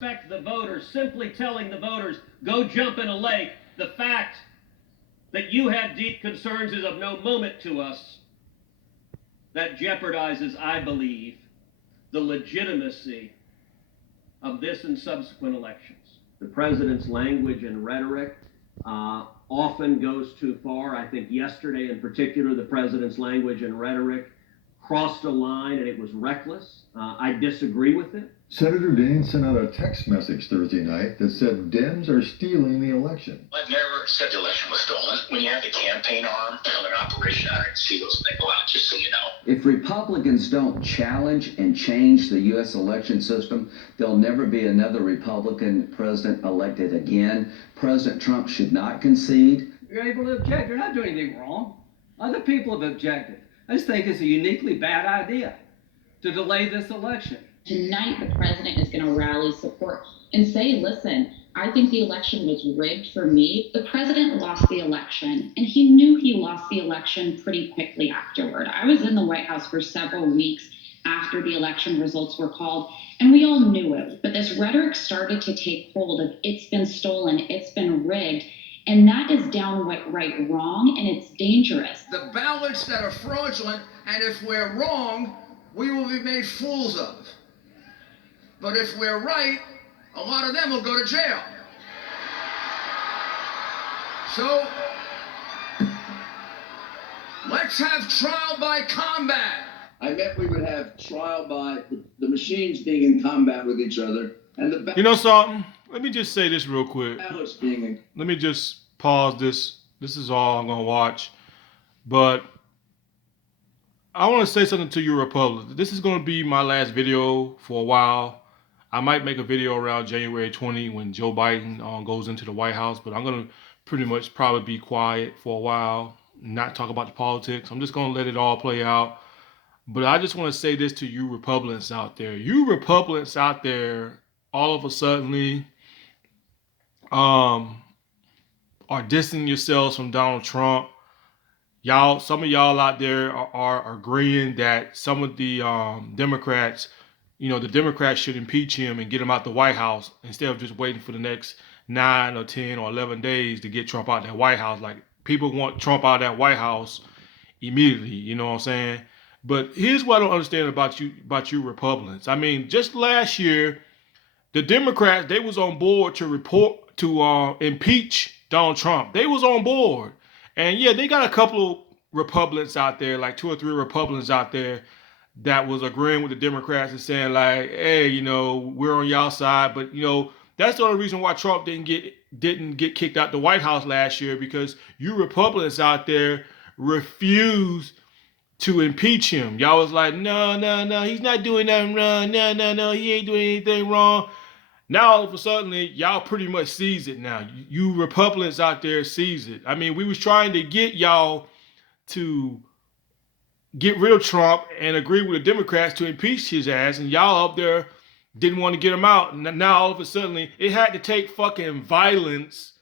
Respect the voters, simply telling the voters, go jump in a lake. The fact that you have deep concerns is of no moment to us. That jeopardizes, I believe, the legitimacy of this and subsequent elections. The president's language and rhetoric often goes too far. I think yesterday in particular, the president's language and rhetoric crossed a line and it was reckless. I disagree with it. Senator Daines sent out a text message Thursday night that said Dems are stealing the election. I've never said the election was stolen. When you have the campaign arm of an operation, I didn't see those things go out, just so you know. If Republicans don't challenge and change the U.S. election system, there'll never be another Republican president elected again. President Trump should not concede. You're able to object. You're not doing anything wrong. Other people have objected. I just think it's a uniquely bad idea to delay this election. Tonight, the president is going to rally support and say, listen, I think the election was rigged for me. The president lost the election, and he knew he lost the election pretty quickly afterward. I was in the White House for several weeks after the election results were called, and we all knew it. But this rhetoric started to take hold of it's been stolen, it's been rigged. And that is downright wrong, and it's dangerous. The ballots that are fraudulent, and if we're wrong, we will be made fools of. But if we're right, a lot of them will go to jail. So, let's have trial by combat. I bet we would have trial by the machines being in combat with each other, and the You know something? Let me just say this real quick. ballots being in. Let me just pause this. This is all I'm going to watch. But I want to say something to you, Republicans. This is going to be my last video for a while. I might make a video around January 20 when Joe Biden goes into the White House. But I'm going to pretty much probably be quiet for a while, not talk about the politics. I'm just going to let it all play out. But I just want to say this to you Republicans out there. You Republicans out there, all of a sudden, are distancing yourselves from Donald Trump. Y'all, some of y'all out there are agreeing that some of the Democrats, the Democrats should impeach him and get him out the White House instead of just waiting for the next 9 or 10 or 11 days to get Trump out that White House. Like, people want Trump out of that White House immediately, you know what I'm saying? But here's what I don't understand about you Republicans. I mean, just last year, the Democrats, they was on board to impeach Donald Trump. They was on board. And yeah, they got a couple of Republicans out there, like 2 or 3 Republicans out there that was agreeing with the Democrats and saying like, hey, we're on y'all side. But, that's the only reason why Trump didn't get kicked out the White House last year, because you Republicans out there refused to impeach him. Y'all was like, no, he's not doing nothing wrong. No, he ain't doing anything wrong. Now, all of a sudden, y'all pretty much sees it now. You Republicans out there sees it. I mean, we was trying to get y'all to get rid of Trump and agree with the Democrats to impeach his ass, and y'all up there didn't want to get him out. Now, all of a sudden, it had to take fucking violence,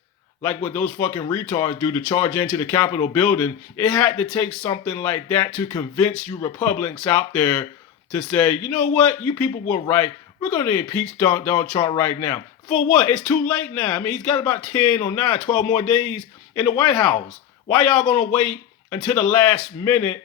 like what those fucking retards do, to charge into the Capitol building. It had to take something like that to convince you Republicans out there to say, you know what, you people were right. We're going to impeach Donald Trump right now. For what? It's too late now. I mean, he's got about 10 or 9, 12 more days in the White House. Why y'all going to wait until the last minute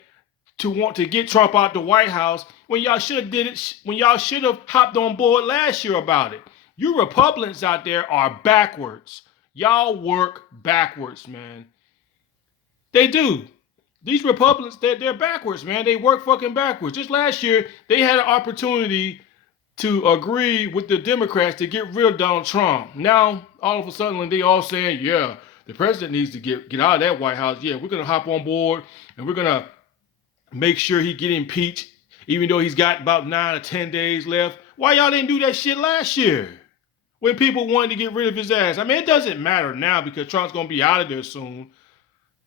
to want to get Trump out the White House when y'all should have did it, when y'all should have hopped on board last year about it? You Republicans out there are backwards. Y'all work backwards, man. They do. These Republicans, they're backwards, man. They work fucking backwards. Just last year, they had an opportunity to agree with the Democrats to get rid of Donald Trump. Now, all of a sudden, they all saying, yeah, the president needs to get out of that White House. Yeah, we're going to hop on board, and we're going to make sure he get impeached, even though he's got about 9 or 10 days left. Why y'all didn't do that shit last year when people wanted to get rid of his ass? I mean, it doesn't matter now because Trump's going to be out of there soon.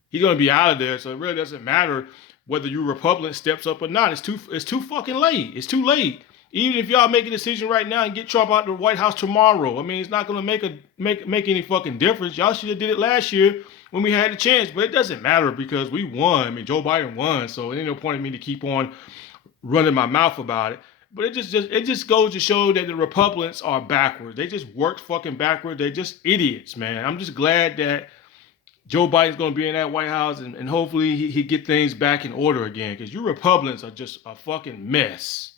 He's going to be out of there, so it really doesn't matter whether you Republican steps up or not. It's too fucking late. It's too late. Even if y'all make a decision right now and get Trump out of the White House tomorrow, I mean, it's not going to make any fucking difference. Y'all should have did it last year when we had the chance, but it doesn't matter because we won. I mean, Joe Biden won, so it ain't no point in me to keep on running my mouth about it. But it just goes to show that the Republicans are backwards. They just work fucking backward. They're just idiots, man. I'm just glad that Joe Biden's going to be in that White House, and hopefully he get things back in order again, because you Republicans are just a fucking mess.